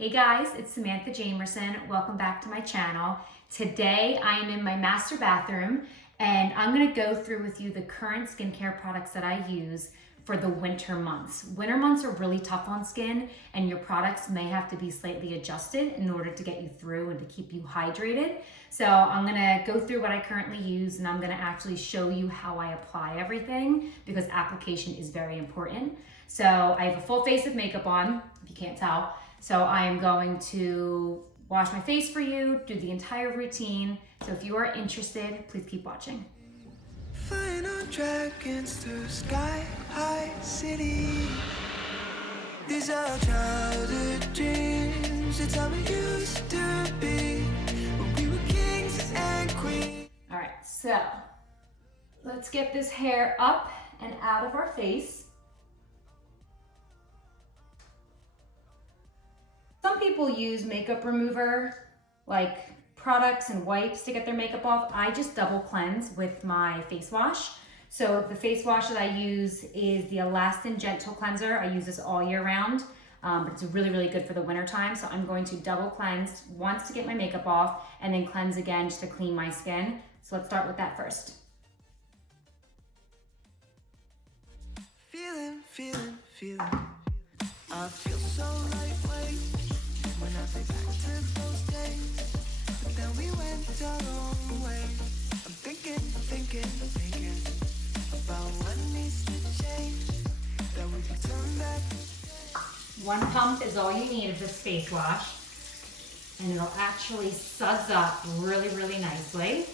Hey guys, it's Samantha Jamerson. Welcome back to my channel. Today I am in my master bathroom and I'm gonna go through with you the current skincare products that I use for the winter months. Winter months are really tough on skin and your products may have to be slightly adjusted in order to get you through and to keep you hydrated. So I'm gonna go through what I currently use and I'm gonna actually show you how I apply everything because application is very important. So I have a full face of makeup on, if you can't tell. So I am going to wash my face for you, do the entire routine. So if you are interested, please keep watching. Flying on dragons through sky high city. These are childhood dreams. It's how we used to be when we were kings and queens. All right, so let's get this hair up and out of our face. Some people use makeup remover, like products and wipes to get their makeup off. I just double cleanse with my face wash. So the face wash that I use is the Alastin Gentle Cleanser. I use this all year round, but it's really, really good for the winter time. So I'm going to double cleanse once to get my makeup off and then cleanse again just to clean my skin. So let's start with that first. Feeling. I feel so lightweight when I think back to those days. But then we went our own way. I'm thinking about what needs to change. That we can turn back. One pump is all you need of this face wash. And it'll actually suds up really, really nicely.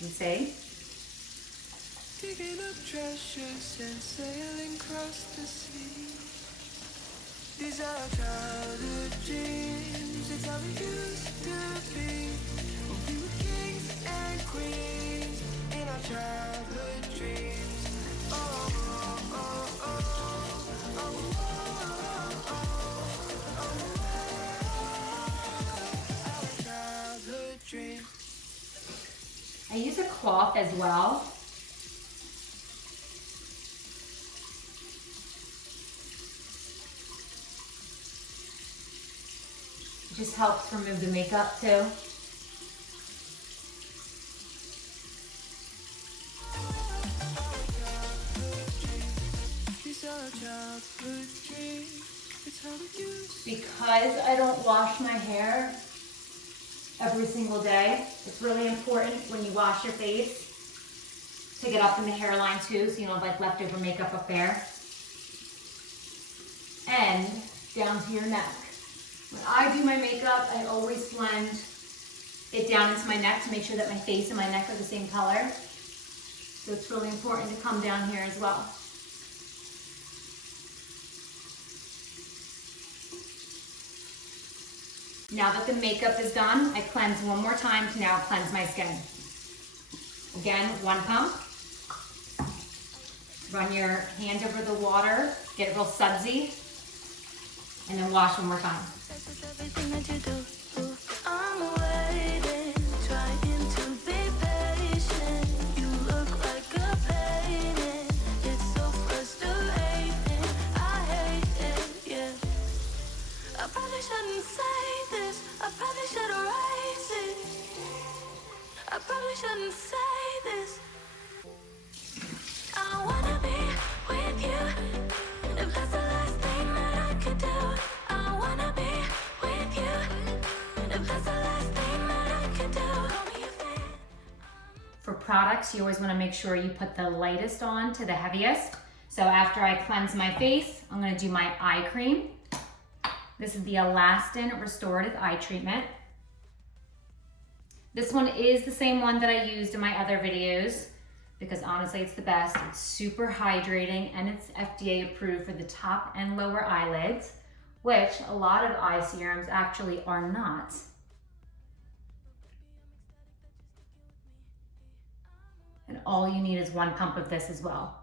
You see? Digging up treasures and sailing across the sea. These are childhood dreams. It's how we used to be when we were kings and queens in our childhood dreams. Oh, oh, oh, oh, oh, oh, our childhood dreams. I use a cloth as well. It just helps remove the makeup too. Because I don't wash my hair every single day, it's really important when you wash your face to get up in the hairline too, so you don't have like leftover makeup up there. And down to your neck. When I do my makeup, I always blend it down into my neck to make sure that my face and my neck are the same color. So it's really important to come down here as well. Now that the makeup is done, I cleanse one more time to now cleanse my skin. Again, one pump. Run your hand over the water, get it real sudsy, and then wash one more time. Everything that you do, I'm waiting, trying to be patient. You look like a painting. It's so frustrating. I hate it, yeah. I probably shouldn't say this. I probably should erase it. I probably shouldn't say this. I wanna be with you. If that's the last thing that I could do, I wanna be with you. If that's the last thing that I could do, call me a fan. For products, you always want to make sure you put the lightest on to the heaviest. So after I cleanse my face, I'm going to do my eye cream. This is the Alastin Restorative Eye Treatment. This one is the same one that I used in my other videos because honestly it's the best. It's super hydrating and it's FDA approved for the top and lower eyelids, which a lot of eye serums actually are not. And all you need is one pump of this as well.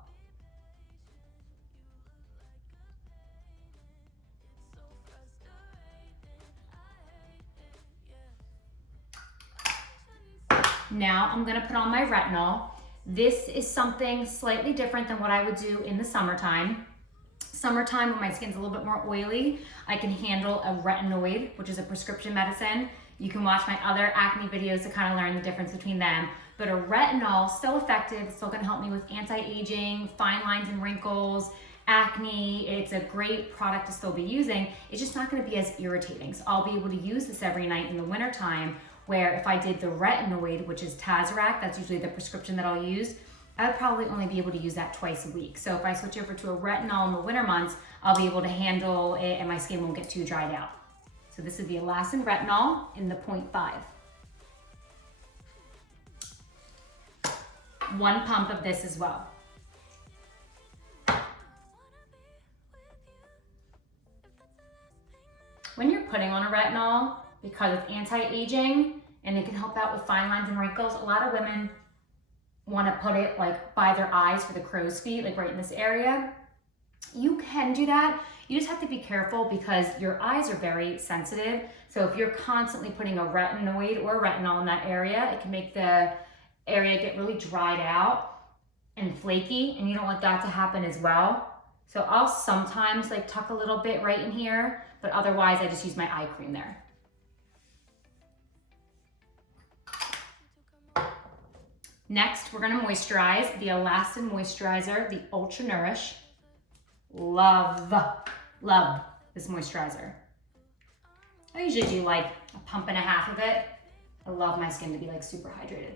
Now I'm gonna put on my retinol. This is something slightly different than what I would do in the summertime. Summertime, when my skin's a little bit more oily, I can handle a retinoid, which is a prescription medicine. You can watch my other acne videos to kind of learn the difference between them. But a retinol, still effective, it's still gonna help me with anti-aging, fine lines and wrinkles, acne. It's a great product to still be using. It's just not gonna be as irritating. So I'll be able to use this every night in the wintertime, where if I did the retinoid, which is Tazarac, that's usually the prescription that I'll use, I would probably only be able to use that twice a week. So if I switch over to a retinol in the winter months, I'll be able to handle it and my skin won't get too dried out. So this is the Alastin Retinol in the 0.5. 1 pump of this as well. When you're putting on a retinol, because it's anti-aging and it can help out with fine lines and wrinkles, a lot of women want to put it like by their eyes for the crow's feet, like right in this area. You can do that. You just have to be careful because your eyes are very sensitive. So if you're constantly putting a retinoid or a retinol in that area, it can make the area get really dried out and flaky, and you don't want that to happen as well. So I'll sometimes like tuck a little bit right in here, but otherwise I just use my eye cream there. Next, we're gonna moisturize the Alastin Moisturizer, the Ultra Nourish. Love this moisturizer. I usually do like a pump and a half of it. I love my skin to be like super hydrated.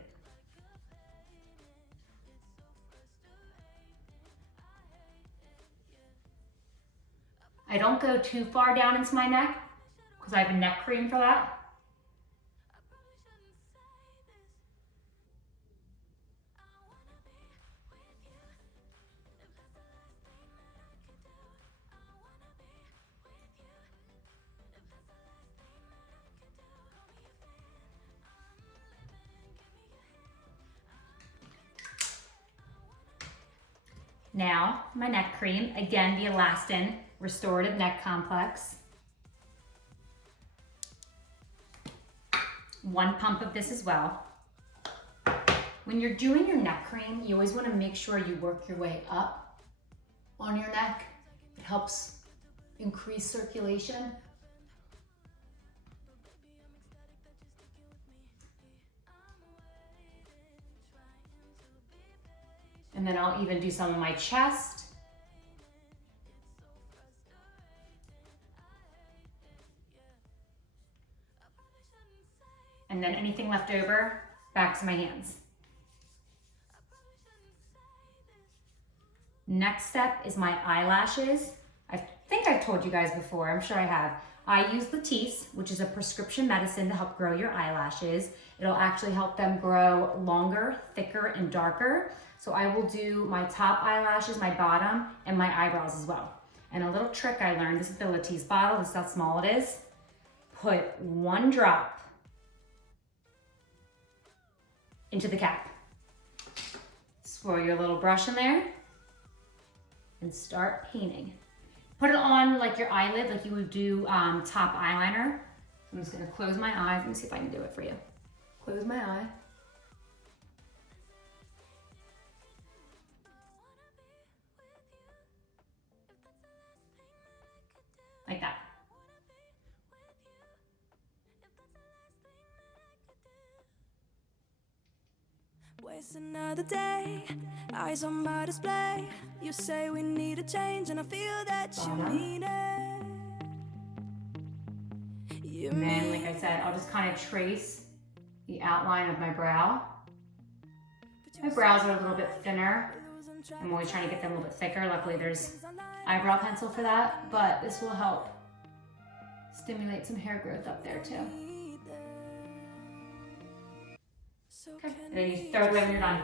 I don't go too far down into my neck because I have a neck cream for that. Now, my neck cream, again, the Alastin Restorative Neck Complex. 1 pump of this as well. When you're doing your neck cream, you always want to make sure you work your way up on your neck. It helps increase circulation. And then I'll even do some of my chest. And then anything left over, back to my hands. Next step is my eyelashes. I think I've told you guys before, I'm sure I have. I use Latisse, which is a prescription medicine to help grow your eyelashes. It'll actually help them grow longer, thicker, and darker. So I will do my top eyelashes, my bottom, and my eyebrows as well. And a little trick I learned, this is the Latisse bottle, this is how small it is. Put 1 drop into the cap. Swirl your little brush in there and start painting. Put it on like your eyelid, like you would do top eyeliner. I'm just gonna close my eyes. Let me see if I can do it for you. Close my eye. Like that. Waste another day, eyes on my display. You say we need a change, and I feel that you mean it. And then, like I said, I'll just kind of trace the outline of my brow. My brows are a little bit thinner. I'm always trying to get them a little bit thicker. Luckily, there's eyebrow pencil for that, but this will help stimulate some hair growth up there too. Okay, and then you throw it away when you're done.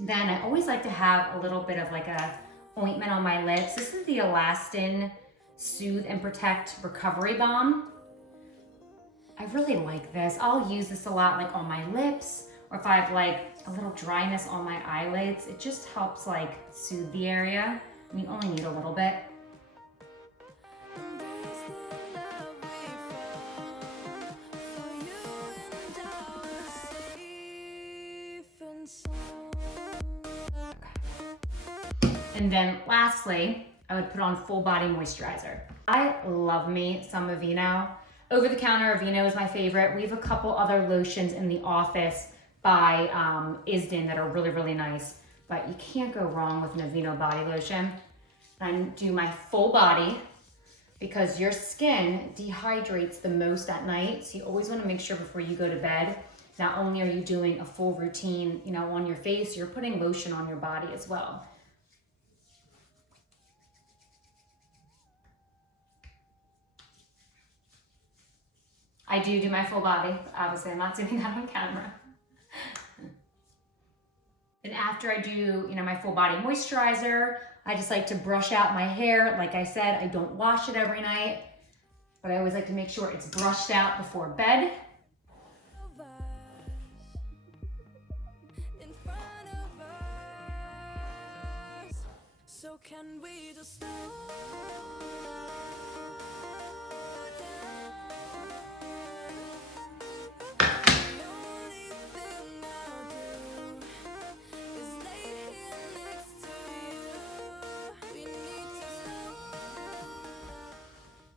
Then I always like to have a little bit of like a ointment on my lips. This is the Alastin Soothe and Protect Recovery Balm. I really like this. I'll use this a lot like on my lips, or if I have like a little dryness on my eyelids. It just helps like soothe the area. And you only need a little bit. And then lastly, I would put on full body moisturizer. I love me some Aveeno. Over the counter Aveeno is my favorite. We have a couple other lotions in the office by Isdin that are really, really nice, but you can't go wrong with an Aveeno body lotion. I do my full body because your skin dehydrates the most at night. So you always want to make sure before you go to bed, not only are you doing a full routine, you know, on your face, you're putting lotion on your body as well. I do my full body. Obviously, I'm not doing that on camera. And after I do, you know, my full body moisturizer, I just like to brush out my hair. Like I said, I don't wash it every night, but I always like to make sure it's brushed out before bed. In front of us. So can we just slow down? The only thing I'll do is lay here next to you. We need to slow.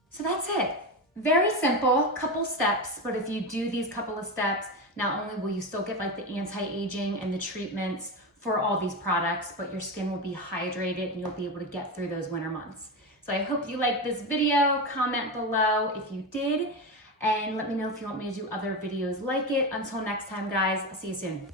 So that's it. Very simple, couple steps, but if you do these couple of steps, not only will you still get like the anti-aging and the treatments for all these products, but your skin will be hydrated and you'll be able to get through those winter months. So I hope you liked this video. Comment below if you did, and let me know if you want me to do other videos like it. Until next time, guys, I'll see you soon.